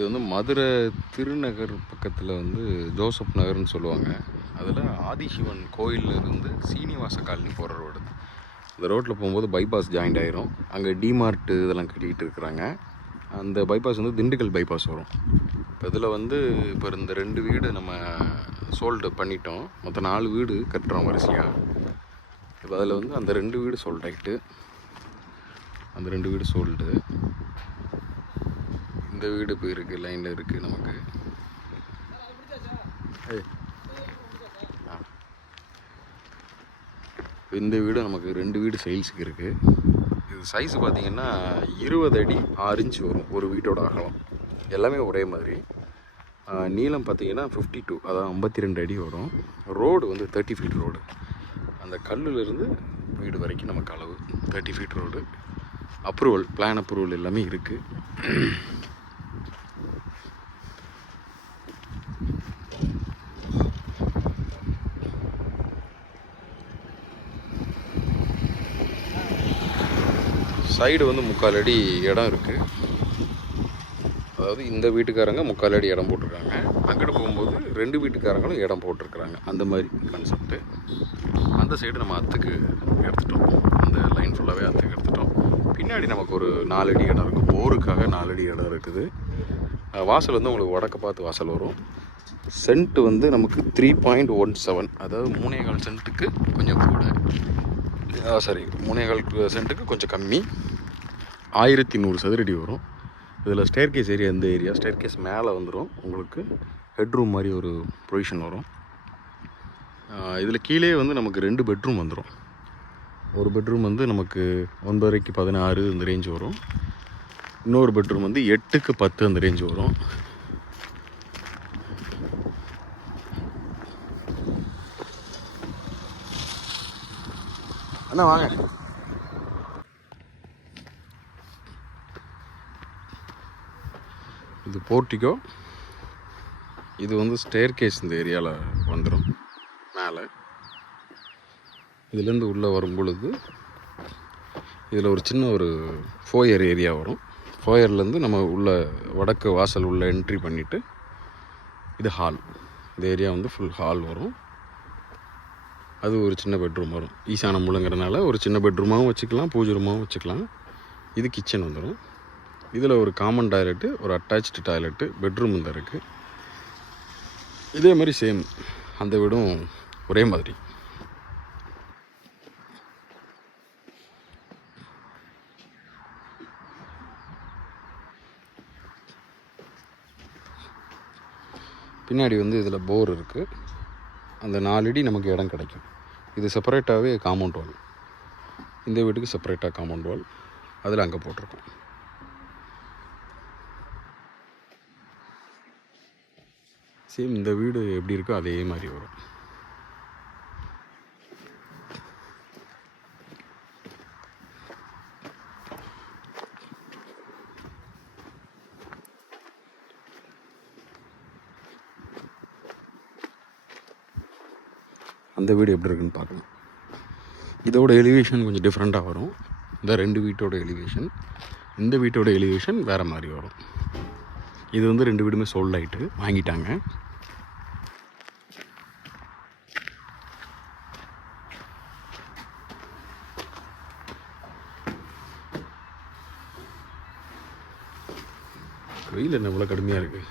இது வந்து மதுரை திருநகர் பக்கத்தில் வந்து ஜோசப் நகர்னு சொல்லுவாங்க. அதில் ஆதிசிவன் கோயிலிருந்து சீனிவாச காலனி போகிற ரோடு. இந்த ரோட்டில் போகும்போது பைபாஸ் ஜாயிண்ட் ஆகிரும். அங்கே டிமார்ட்டு இதெல்லாம் கட்டிக்கிட்டு இருக்கிறாங்க. அந்த பைபாஸ் வந்து திண்டுக்கல் பைபாஸ் வரும். இப்போ இதில் வந்து இப்போ இந்த 2 வீடு நம்ம சோல்டு பண்ணிட்டோம். மொத்தம் 4 வீடு கட்டுறோம் வரிசையாக. இப்போ அதில் வந்து அந்த 2 வீடு சோல்ட் ஆகிட்டு, அந்த 2 வீடு சோல்டு. இந்த வீடு இப்போ இருக்குது, லைனில் இருக்குது நமக்கு. இந்த வீடு நமக்கு 2 வீடு சேல்ஸுக்கு இருக்குது. இது சைஸ் பார்த்திங்கன்னா 20 அடி 6 இன்ச் வரும் ஒரு வீட்டோட அகலம். எல்லாமே ஒரே மாதிரி. நீளம் பார்த்திங்கன்னா 52, அதாவது 52 அடி வரும். ரோடு வந்து 30 ஃபீட் ரோடு. அந்த கல்லுலேருந்து வீடு வரைக்கும் நமக்கு அளவு 30 feet road. Approval, plan approval எல்லாமே இருக்குது. சைடு வந்து 3/4 அடி இடம் இருக்குது. அதாவது இந்த வீட்டுக்காரங்க 3/4 அடி இடம் போட்டிருக்காங்க. அங்கிட்டு போகும்போது 2 வீட்டுக்காரங்களும் இடம் போட்டிருக்கிறாங்க. அந்த மாதிரி கான்செப்ட்டு. அந்த சைடு நம்ம அத்துக்கு எடுத்துட்டோம். அந்த லைன் ஃபுல்லாகவே அத்துக்கு எடுத்துட்டோம். பின்னாடி நமக்கு ஒரு 4 அடி இடம் இருக்குது. போருக்காக 4 அடி இடம் இருக்குது. வாசல் வந்து உங்களுக்கு வடக்க பார்த்து வாசல் வரும். சென்ட்டு வந்து நமக்கு 3.17, அதாவது 3.25 சென்ட்டுக்கு கொஞ்சம் கூட, சாரி 3.25 சென்ட்டுக்கு கொஞ்சம் கம்மி. 1100 சதுரடி வரும். இதில் ஸ்டேர் கேஸ் ஏரியா, இந்த ஏரியா ஸ்டேர் கேஸ் மேலே வந்துடும். உங்களுக்கு ஹெட்ரூம் மாதிரி ஒரு ப்ரொவிஷன் வரும். இதில் கீழே வந்து நமக்கு 2 பெட்ரூம் வந்துடும். ஒரு பெட்ரூம் வந்து நமக்கு 9க்கு 16 இந்த ரேஞ்ச் வரும். இன்னொரு பெட்ரூம் வந்து 8க்கு 10 அந்த ரேஞ்ச் வரும். அண்ணா வாங்க. இது போர்ட்டிகோ. இது வந்து ஸ்டேர் கேஸ் இந்த ஏரியாவில் வந்துடும் மேலே. இதுலேருந்து உள்ளே வரும் பொழுது இதில் ஒரு சின்ன ஒரு ஃபோயர் ஏரியா வரும். ஃபோயர்லேருந்து நம்ம உள்ள வடக்கு வாசல் உள்ள என்ட்ரி பண்ணிவிட்டு இது ஹால். இந்த ஏரியா வந்து ஃபுல் ஹால் வரும். அது ஒரு சின்ன பெட்ரூம் வரும். ஈசான மூலங்கிறதுனால ஒரு சின்ன பெட்ரூமாகவும் வச்சுக்கலாம், பூஜை ரூமாகவும் வச்சுக்கலாம். இது கிச்சன் வந்துடும். இதில் ஒரு காமன் டாய்லெட்டு, ஒரு அட்டாச்சு டாய்லெட்டு, பெட்ரூம் இந்த இருக்குது. இதே மாதிரி சேம் அந்த வீடும் ஒரே மாதிரி. பின்னாடி வந்து இதில் போர் இருக்குது. அந்த 4 அடி நமக்கு இடம் கிடைக்கும். இது செப்பரேட்டாகவே காம்பவுண்ட் வால். இந்த வீட்டுக்கு செப்பரேட்டாக காம்பவுண்ட் வால். அதில் அங்கே போட்டிருக்கோம். சேம் இந்த வீடு எப்படி இருக்கோ அதே மாதிரி வரும். அந்த வீடு எப்படி இருக்குன்னு பார்க்கலாம். இதோட எலிவேஷன் கொஞ்சம் டிஃப்ரெண்ட்டாக வரும். இந்த 2 வீட்டோட எலிவேஷன், இந்த வீட்டோட எலிவேஷன் வேறு மாதிரி வரும். இது வந்து 2 வீடுமே சோல்ட் ஆகிட்டு வாங்கிட்டாங்க. வெயில் என்ன இவ்வளோ கடுமையாக இருக்குது.